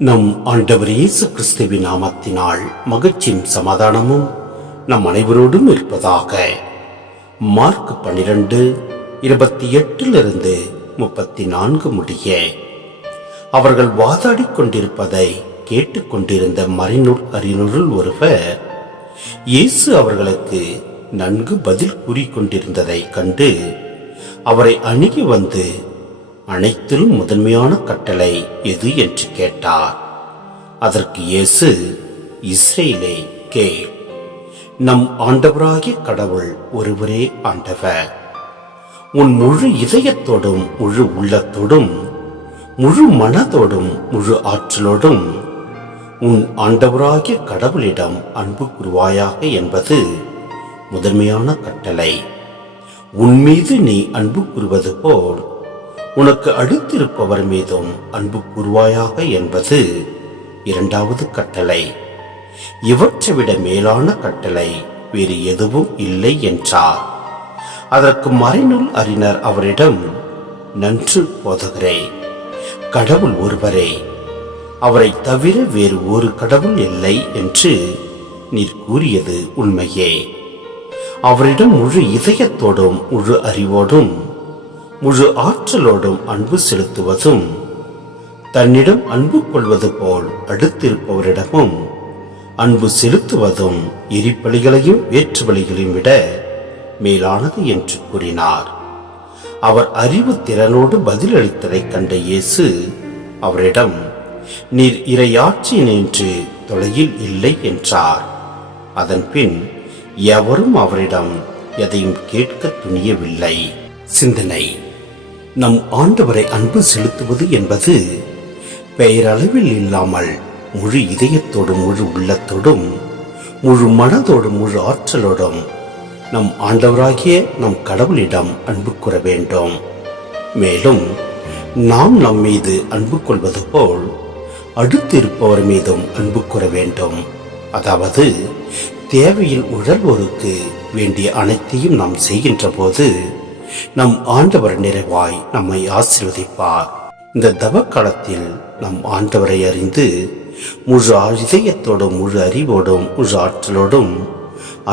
நம் ஆண்டவர் இயேசு கிறிஸ்துவின் நாமத்தினால் மகிழ்ச்சியும் சமாதானமும் நம் அனைவரோடும் இருப்பதாக. மார்க் 12:28-34 முடிய. அவர்கள் வாதாடிக் கொண்டிருப்பதை கேட்டுக்கொண்டிருந்த மறைநூல் அறிஞருள் ஒருவர் இயேசு அவர்களுக்கு நன்கு பதில் கூறிக்கொண்டிருந்ததை கண்டு அவரை அணுகி வந்து, அனைத்திலும் முதன்மையான கட்டளை எது என்று கேட்டார். அதற்கு இயேசு, இஸ்ரேலே கேள், நம் ஆண்டவராகிய கடவுள் ஒருவரே ஆண்டவர். உன் முழு இதயத்தோடும் முழு உள்ளத்தோடும் முழு மனதோடும் முழு ஆற்றலோடும் உன் ஆண்டவராகிய கடவுளிடம் அன்பு கூறுவாயாக என்பது முதன்மையான கட்டளை. உன் மீது நீ அன்பு கூறுவது போல் உனக்கு அடுத்திருப்பவர் மீதும் அன்பு கூறுவாயாக என்பது இரண்டாவது கட்டளை. இவற்றை விட மேலான கட்டளை வேறு எதுவும் இல்லை என்றார். அதற்கு மறைநூல் அறிஞர் அவரிடம், நன்று போதகரே, கடவுள் ஒருவரே, அவரை தவிர வேறு ஒரு கடவுள் இல்லை என்று நீர் கூறியது உண்மையே. அவரிடம் முழு இதயத்தோடும் முழு அறிவோடும் முழு ஆற்றலோடும் அன்பு செலுத்துவதும், தன்னிடம் அன்பு கொள்வது போல் அடுத்திருப்பவரிடமும் அன்பு செலுத்துவதும் எரிபலிகளையும் வேற்றுபலிகளையும் விட மேலானது என்று கூறினார். அவர் அறிவு திறனோடு பதிலளித்ததை கண்ட இயேசு அவரிடம், நீர் இறையாட்சி நின்று தொலையில் இல்லை என்றார். அதன்பின் எவரும் அவரிடம் எதையும் கேட்க துணியவில்லை. சிந்தனை: நம் ஆண்டவரை அன்பு செலுத்துவது என்பது பெயரளவில் இல்லாமல் முழு இதயத்தோடும் முழு உள்ளத்தோடும் முழு மனதோடும் முழு ஆற்றலோடும் நம் ஆண்டவராகிய நம் கடவுளிடம் அன்பு கூற வேண்டும். மேலும் நாம் நம் மீது அன்பு கொள்வது போல் அடுத்து இருப்பவர் மீதும் அன்பு கூற வேண்டும். அதாவது, தேவையில் உழல்வோருக்கு வேண்டிய அனைத்தையும் நாம் செய்கின்ற போது நம் ஆண்டவர் நிறைவாய் நம்மை ஆசீர்வதிப்பார். இந்த தவ காலத்தில் நம் ஆண்டவரை அறிந்து முழு இதயத்தோடும் முழு அறிவோடும் முழு ஆற்றலோடும்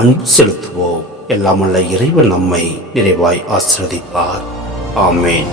அன்பு செலுத்துவோம். எல்லாமல்ல இறைவன் நம்மை நிறைவாய் ஆசீர்வதிப்பார். ஆமேன்.